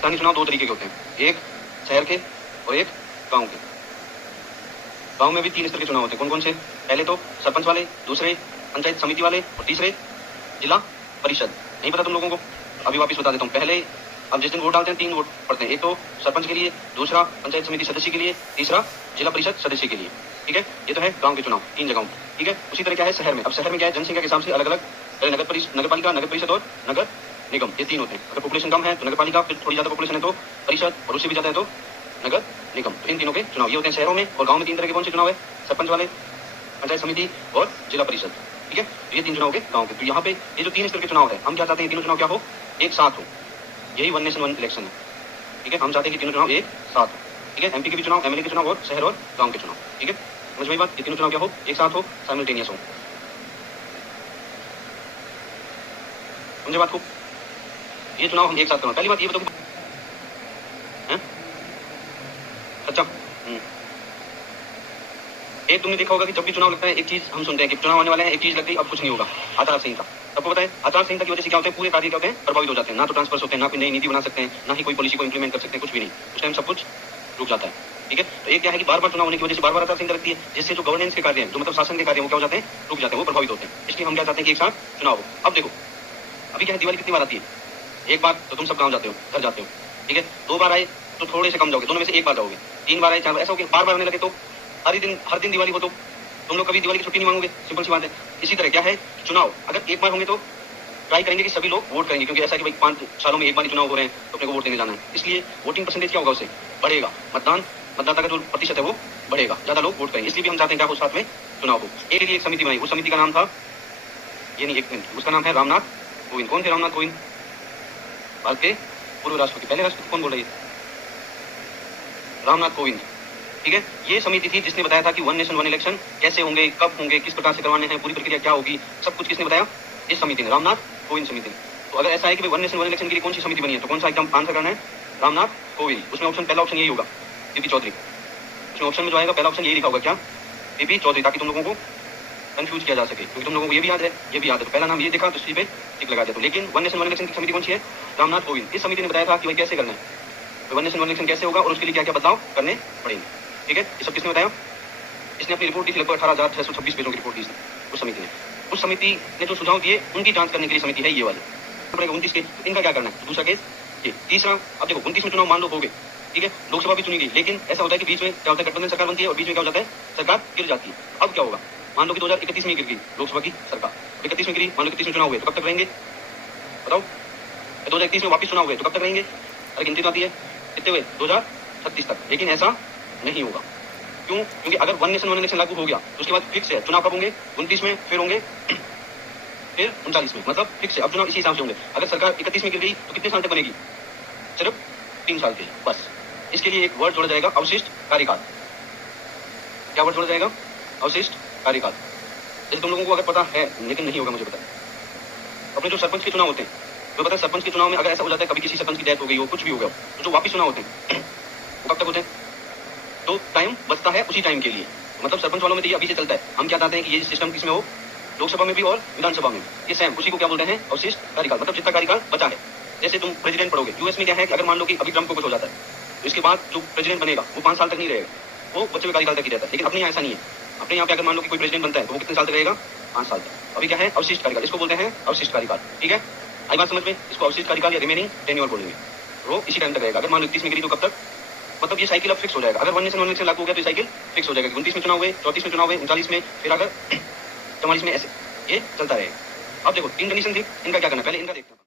स्थानीय चुनाव दो तरीके के होते हैं, एक शहर के और एक गांव के। गांव में भी 3 स्तर के चुनाव होते हैं। कौन कौन से? पहले तो सरपंच वाले, दूसरे पंचायत समिति वाले और तीसरे जिला परिषद। नहीं पता तुम लोगों को? अभी वापस बता देता हूँ। पहले अब जिस दिन वोट डालते हैं 3 वोट पड़ते हैं, एक तो सरपंच के लिए, दूसरा पंचायत समिति सदस्य के लिए, तीसरा जिला परिषद सदस्य के लिए। ठीक है, ये तो है गांव के चुनाव 3 जगहों। ठीक है, उसी तरह क्या है शहर में? अब शहर में क्या है, जनसंख्या के हिसाब से अलग अलग नगर पालिका, नगर परिषद और नगर निगम, ये 3 होते हैं। अगर पॉपुलेशन कम है तो नगर पालिका, फिर थोड़ी ज्यादा पॉपुलेशन है तो परिषद, और उससे भी ज्यादा है तो नगर निगम। तो इन तीनों के चुनाव ये होते हैं शहरों में। और गांव में 3 तरह के कौन से चुनाव है? सरपंच वाले, पंचायत समिति और जिला परिषद। ठीक है, तो ये 3 चुनाव के गांव के। तो यहाँ पे ये जो 3 स्तर के चुनाव है, हम क्या चाहते हैं? तीनों चुनाव क्या हो? एक साथ हो। यही 1 नेशन 1 इलेक्शन है। ठीक है, हम चाहते हैं कि तीनों चुनाव एक साथ हो। ठीक है, एमपी के भी चुनाव, एमएलए के चुनाव और शहर और गांव के चुनाव। ठीक है, समझ में बात? ये तीनों चुनाव क्या हो? एक साथ हो, साइमल्टेनियस हो। समझे बात को? ये चुनाव हम एक साथ करें। पहली बात ये बताओ, अच्छा एक तुमने देखा होगा कि जब भी चुनाव लगता है एक चीज हम सुनते हैं कि चुनाव आने वाले हैं, एक चीज लगती है अब कुछ नहीं होगा, आचार संहिता। सबको पता है आचार संहिता की वजह से क्या होता है? पूरे कार्य क्या होते हैं? प्रभावित हो जाते हैं। ना तो ट्रांसफर होते हैं, ना कोई नई नीति बना सकते हैं, ना ही कोई पॉलिसी को इंप्लीमेंट कर सकते हैं, कुछ भी नहीं। उस टाइम सब कुछ रुक जाता है। ठीक है, तो एक क्या है कि बार बार चुनाव होने की वजह से बार बार आचार संहिता लगती है, जिससे जो गवर्नेंस के कार्य हैं, जो मतलब शासन के कार्य, वो क्या हो जाते हैं? रुक जाते हैं, वो प्रभावित होते हैं। इसलिए हम क्या चाहते हैं कि एक साथ चुनाव हो। अब देखो, अभी क्या है, दिवाली कितनी बार आती है? एक बार तो तुम सब गाँव जाते हो, घर जाते हो। ठीक है, 2 बार आए तो थोड़े से कम जाओगे, दोनों में से एक बार जाओगे। 3 बार आए, 4 बार, ऐसा हो गया। बार बार आने लगे तो हर दिन दिवाली हो तो तुम लोग कभी दिवाली की छुट्टी नहीं मांगोगे। सिंपल सी बात है। इसी तरह क्या है, चुनाव अगर एक बार होंगे तो ट्राई करेंगे कि सभी लोग वोट करेंगे, क्योंकि ऐसा कि भाई 5 सालों में एक बार ही चुनाव हो रहे हैं तो अपने को वोट देने जाना है। इसलिए वोटिंग परसेंटेज क्या होगा? उससे बढ़ेगा, मतदाता का जो प्रतिशत है वो बढ़ेगा, ज्यादा लोग वोट करेंगे। इसलिए भी हम चाहते हैं क्या हो? साथ में चुनाव हो। एक लिए एक समिति बनाई, उस समिति का नाम था, ये नहीं, एक मिनट, उसका नाम है रामनाथ कोविंद। कौन थे रामनाथ कोविंद? भारत के पूर्व राष्ट्रपति। पहले राष्ट्रपति कौन बोल रही है? रामनाथ कोविंद। ठीक है, ये समिति थी जिसने बताया था कि 1 नेशन 1 इलेक्शन कैसे होंगे, कब होंगे, किस प्रकार से करवाने हैं, पूरी प्रक्रिया क्या होगी, सब कुछ किसने बताया? इस समिति ने, रामनाथ कोविंद समिति ने। तो अगर ऐसा है कि 1 नेशन 1 इलेक्शन के लिए कौन सी समिति बनी है, तो कौन सा एकदम आंसर करना है? रामनाथ कोविंद। उसमें ऑप्शन, पहला ऑप्शन यही होगा, पीपी चौधरी। उसमें ऑप्शन में जो आएगा पहला ऑप्शन यही लिखा होगा, क्या? पीपी चौधरी, ताकि तुम लोगों को कंफ्यूज किया जा सके, क्योंकि तुम लोगों को ये भी याद है, ये भी याद है। तो पहला नाम ये देखा तो इसी पे टिक लगा दिया। तो लेकिन 1 नेशन 1 इलेक्शन की समिति कौन सी है? रामनाथ कोविंद। इस समिति ने बताया था कि भाई कैसे करना है, 1 नेशन 1 इलेक्शन कैसे होगा और उसके लिए क्या क्या बदलाव करने पड़ेंगे। ठीक है, ये सब किसने बताया? इसने अपनी रिपोर्ट दी थी, लगभग 18,626 पेजों की रिपोर्ट दी थी उस समिति ने। उस समिति ने जो सुझाव दिए उनकी जांच करने के लिए समिति है ये वाली। 29 के, इनका क्या करना है? दूसरा केस ये। तीसरा, अब देखो 29 में चुनाव मान लो हो गए, ठीक है, लोकसभा भी चुनी गई, लेकिन ऐसा होता है कि बीच में क्या होता है? गठबंधन सरकार बनती है और बीच में क्या हो जाता है? सरकार गिर जाती है। अब क्या होगा? मान लो कि 2031 में गिर गई लोकसभा की सरकार, 31 में गिरी, मान लो 31 में चुनाव हुए तो कब तक रहेंगे? बताओ, 2031 में वापस चुनाव हुए तो कब तक रहेंगे? अरे गिनती तो आती है, कितने हुए? 2036 तक। लेकिन ऐसा नहीं होगा। क्यों? क्योंकि अगर 1 नेशन 1 इलेक्शन लागू हो गया तो उसके बाद फिक्स है चुनाव कब होंगे? 29 में, फिर होंगे फिर 39 में, मतलब फिक्स है। अब चुनाव इसी हिसाब से होंगे। अगर सरकार 31 में गिर गई तो कितने साल तक बनेगी? सिर्फ 3 साल के लिए, बस। इसके लिए एक वर्ड जोड़ा जाएगा, अवशिष्ट कार्यकाल। क्या वर्ड जोड़ा जाएगा? अवशिष्ट कार्यकाल। जैसे तुम लोगों को अगर पता है, लेकिन नहीं होगा मुझे पता है, अपने जो सरपंच के चुनाव होते हैं, तो पता है सरपंच के चुनाव में अगर ऐसा हो जाता है कभी किसी सरपंच की डेथ हो गई हो, कुछ भी हो गया हो, तो जो वापिस चुनाव होते हैं वो कब तक होते हैं? तो टाइम बचता है उसी टाइम के लिए। मतलब सरपंच वालों में तो ये अभी से चलता है। हम क्या चाहते हैं कि ये सिस्टम किसमें हो? लोकसभा में भी और विधानसभा में। ये सेम, उसी को क्या बोलते हैं? अवशिष्ट कार्यकाल। मतलब जितना कार्यकाल बचा है। जैसे तुम प्रेसिडेंट पढ़ोगे, यूएस में क्या है कि अगर मान लो कि अभी ट्रम्प को कुछ हो जाता है तो इसके बाद जो प्रेसिडेंट बनेगा वो 5 साल तक नहीं रहेगा, वो बचे हुए कार्यकाल तक ही रहता है। लेकिन अपने यहाँ ऐसा नहीं है। अपने यहाँ पे अगर मान लो कि कोई प्रेसिडेंट बनता है तो वो कितने साल तक रहेगा? 5 साल तक। अभी क्या है? अवशिष्ट कार्यकाल। इसको बोलते हैं अवशिष्ट कार्यकाल। ठीक है, आई बात समझ में? इसको अवशिष्ट कार्यकाल या रिमेनिंग टेन्योर बोलेंगे। वो इसी टाइम तक रहेगा। अगर मान लो 31 में गिरी तो कब तक? मतलब ये साइकिल अब फिक्स हो जाएगा। अगर 1 नेशन 1 इलेक्शन लागू हो गया तो ये साइकिल फिक्स हो जाएगा। 29 में चुनाव हुए, 34 में चुनाव हुए, 39 में, फिर अगर 44 में, ऐसे ये चलता रहेगा। अब देखो 3 कंडीशन थी, इनका क्या करना है पहले इनका देखते हैं।